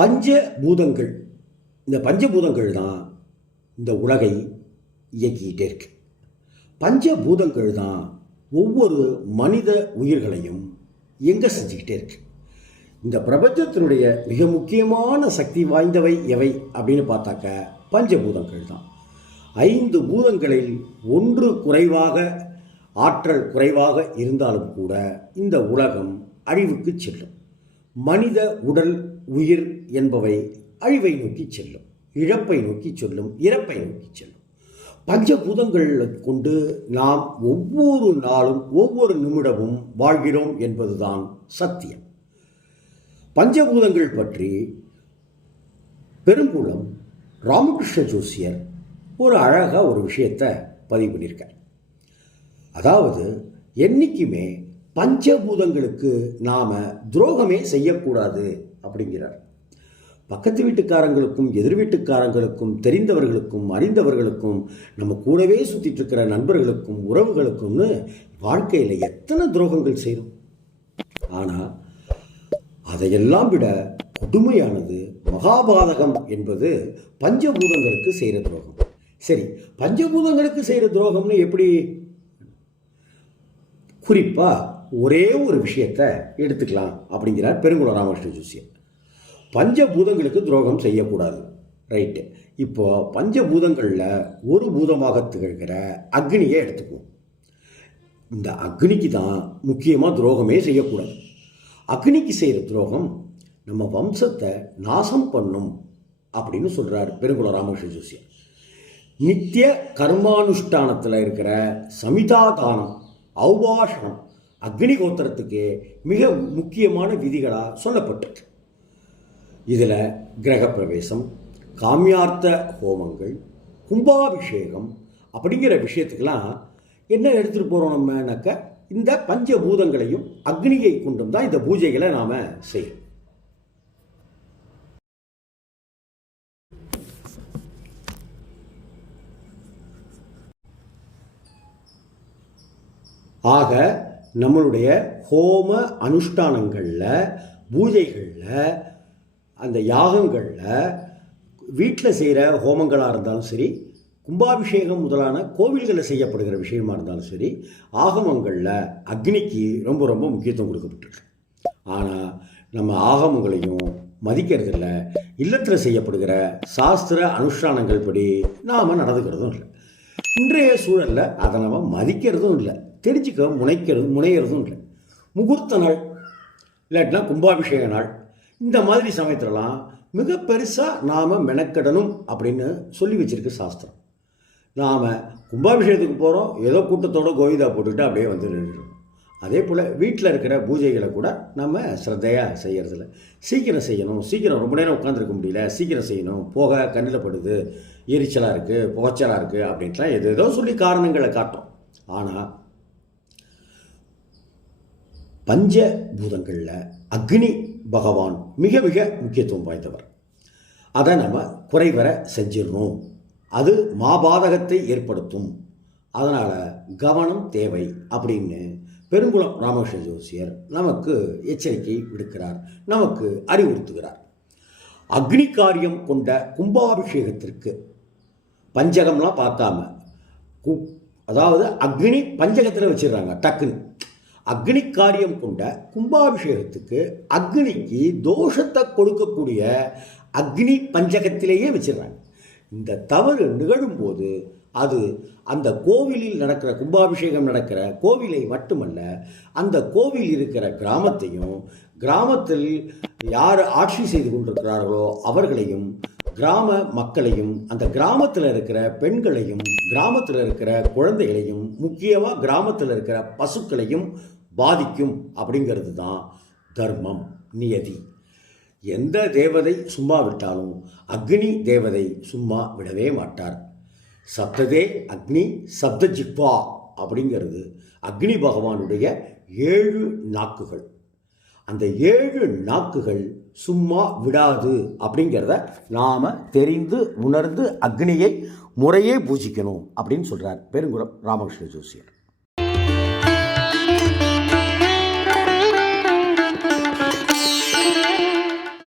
பஞ்ச பூதங்கள் இந்த பஞ்சபூதங்கள் தான் இந்த உலகை இயக்கிக்கிட்டே இருக்கு. பஞ்சபூதங்கள் தான் ஒவ்வொரு மனித உயிர்களையும் எங்கே செஞ்சுக்கிட்டே இருக்கு. இந்த பிரபஞ்சத்தினுடைய மிக முக்கியமான சக்தி வாய்ந்தவை எவை அப்படின்னு பார்த்தாக்க பஞ்சபூதங்கள் தான் ஐந்து பூதங்களில் ஒன்று குறைவாக ஆற்றல் குறைவாக இருந்தாலும் கூட இந்த உலகம் அழிவுக்கு செல்லும். மனித உடல் உயிர் என்பவை அழிவை நோக்கி செல்லும் இழப்பை நோக்கி செல்லும் இறப்பை நோக்கி செல்லும். பஞ்சபூதங்களை கொண்டு நாம் ஒவ்வொரு நாளும் ஒவ்வொரு நிமிடமும் வாழ்கிறோம் என்பதுதான் சத்தியம். பஞ்சபூதங்கள் பற்றி பெருங்குளம் ராமகிருஷ்ண ஜோசியர் ஒரு அழகாக ஒரு விஷயத்தை பதிவு பண்ணியிருக்கார். அதாவது என்றைக்குமே பஞ்சபூதங்களுக்கு நாம் துரோகமே செய்யக்கூடாது அப்படிங்கிறார். பக்கத்து வீட்டுக்காரங்களுக்கும் எதிர் வீட்டுக்காரங்களுக்கும் தெரிந்தவர்களுக்கும் அறிந்தவர்களுக்கும் நம்ம கூடவே சுற்றிட்டு இருக்கிற நண்பர்களுக்கும் உறவுகளுக்கும்னு வாழ்க்கையில் எத்தனை துரோகங்கள் செய்யும் ஆனால் அதையெல்லாம் விட கொடுமையானது மகாபாதகம் என்பது பஞ்சபூதங்களுக்கு செய்கிற துரோகம். சரி பஞ்சபூதங்களுக்கு செய்கிற துரோகம்னு எப்படி? குறிப்பாக ஒரே ஒரு விஷயத்தை எடுத்துக்கலாம் அப்படிங்கிறார் பெருங்குள ராமகிருஷ்ண ஜோசியர். பஞ்சபூதங்களுக்கு துரோகம் செய்யக்கூடாது. ரைட்டு இப்போ பஞ்சபூதங்களில் ஒரு பூதமாக திகழ்கிற அக்னியை எடுத்துக்குவோம். இந்த அக்னிக்கு தான் முக்கியமாக துரோகமே செய்யக்கூடாது. அக்னிக்கு செய்கிற துரோகம் நம்ம வம்சத்தை நாசம் பண்ணும் அப்படின்னு சொல்கிறார் பெருங்குள ராமகிருஷ்ண ஜோசியர். நித்திய கர்மானுஷ்டானத்தில் இருக்கிற சமிதாதானம் ஔபாஷணம் அக்னி கோத்திரத்துக்கு மிக முக்கியமான விதிகளாக சொல்லப்பட்டிருக்கு. இதில் கிரகப்பிரவேசம் காமியார்த்த ஹோமங்கள் கும்பாபிஷேகம் அப்படிங்கிற விஷயத்துக்கெல்லாம் என்ன எடுத்துகிட்டு போகிறோம் நம்மனாக்க இந்த பஞ்சபூதங்களையும் அக்னியை கொண்டும் தான் இந்த பூஜைகளை நாம் செய்யணும் ஆக நம்மளுடைய ஹோம அனுஷ்டானங்களில் பூஜைகளில் அந்த யாகங்களில் வீட்டில் செய்கிற ஹோமங்களாக இருந்தாலும் சரி கும்பாபிஷேகம் முதலான கோவில்களில் செய்யப்படுகிற விஷயமா இருந்தாலும் சரி ஆகமங்களில் அக்னிக்கு ரொம்ப ரொம்ப முக்கியத்துவம் கொடுக்கப்பட்டிருக்கு. ஆனால் நம்ம ஆகமங்களையும் மதிக்கிறதில்ல இல்லத்தில் செய்யப்படுகிற சாஸ்திர அனுஷ்டானங்கள் படி நாம் நடந்துக்கிறதும் இல்லை. இன்றைய சூழலில் அதை நம்ம மதிக்கிறதும் இல்லை. தெரிஞ்சுக்க முனைக்கிறது முனைகிறதும் இல்லை. முகூர்த்த நாள் இல்லாட்டினா கும்பாபிஷேக நாள். இந்த மாதிரி சமயத்துலலாம் மிக பெருசாக நாம் மெனக்கெடணும் அப்படின்னு சொல்லி வச்சுருக்கு சாஸ்திரம். நாம் கும்பாபிஷேகத்துக்கு போகிறோம் ஏதோ கூட்டத்தோட கோவிதா போட்டுக்கிட்டு அப்படியே வந்து நின்றுடும் அதே போல் வீட்டில் இருக்கிற பூஜைகளை கூட நம்ம ஸ்ரத்தையாக செய்கிறதில்ல சீக்கிரம் செய்யணும் சீக்கிரம் ரொம்ப நேரம் உட்காந்துருக்க முடியல சீக்கிரம் செய்யணும். போக கண்ணில் படுது எரிச்சலாக இருக்குது புகைச்சலாக இருக்குது அப்படின்ட்டுலாம் எது ஏதோ சொல்லி காரணங்களை காட்டும் ஆனால் பஞ்ச பூதங்களில் அக்னி பகவான் மிக மிக முக்கியத்துவம் வாய்ந்தவர். அதை நம்ம குறைவர செஞ்சிடணும். அது மாபாதகத்தை ஏற்படுத்தும். அதனால் கவனம் தேவை அப்படின்னு பெருங்குளம் ராமகிருஷ்ண ஜோசியர் நமக்கு எச்சரிக்கை விடுக்கிறார் நமக்கு அறிவுறுத்துகிறார். அக்னி காரியம் கொண்ட கும்பாபிஷேகத்திற்கு பஞ்சகம்லாம் பார்க்காம கு அதாவது அக்னி பஞ்சகத்தில் வச்சிடுறாங்க டக்குன்னு. அக்னி காரியம் கொண்ட கும்பாபிஷேகத்துக்கு அக்னிக்கு தோஷத்தை கொடுக்கக்கூடிய அக்னி பஞ்சகத்திலேயே வச்சிடுறாங்க. இந்த தவறு நிகழும்போது அது அந்த கோவிலில் நடக்கிற கும்பாபிஷேகம் நடக்கிற கோவிலை மட்டுமல்ல அந்த கோவில் இருக்கிற கிராமத்தையும் கிராமத்தில் யார் ஆட்சி செய்து கொண்டிருக்கிறார்களோ அவர்களையும் கிராம மக்களையும் அந்த கிராமத்தில் இருக்கிற பெண்களையும் கிராமத்தில் இருக்கிற குழந்தைகளையும் முக்கியமாக கிராமத்தில் இருக்கிற பசுக்களையும் பாதிக்கும் அப்படிங்கிறது தான் தர்மம் நியதி. எந்த தேவதை சும்மா விட்டாலும் அக்னி தேவதை சும்மா விடவே மாட்டார். சப்ததே அக்னி சப்த ஜிப்பா அப்படிங்கிறது அக்னி பகவானுடைய ஏழு நாக்குகள். அந்த ஏழு நாக்குகள் சும்மா விடாது அப்படிங்கிறத நாம் தெரிந்து உணர்ந்து அக்னியை முறையே பூஜிக்கணும் அப்படின்னு சொல்கிறார் பெருங்குளம் ராமகிருஷ்ண ஜோசியர்.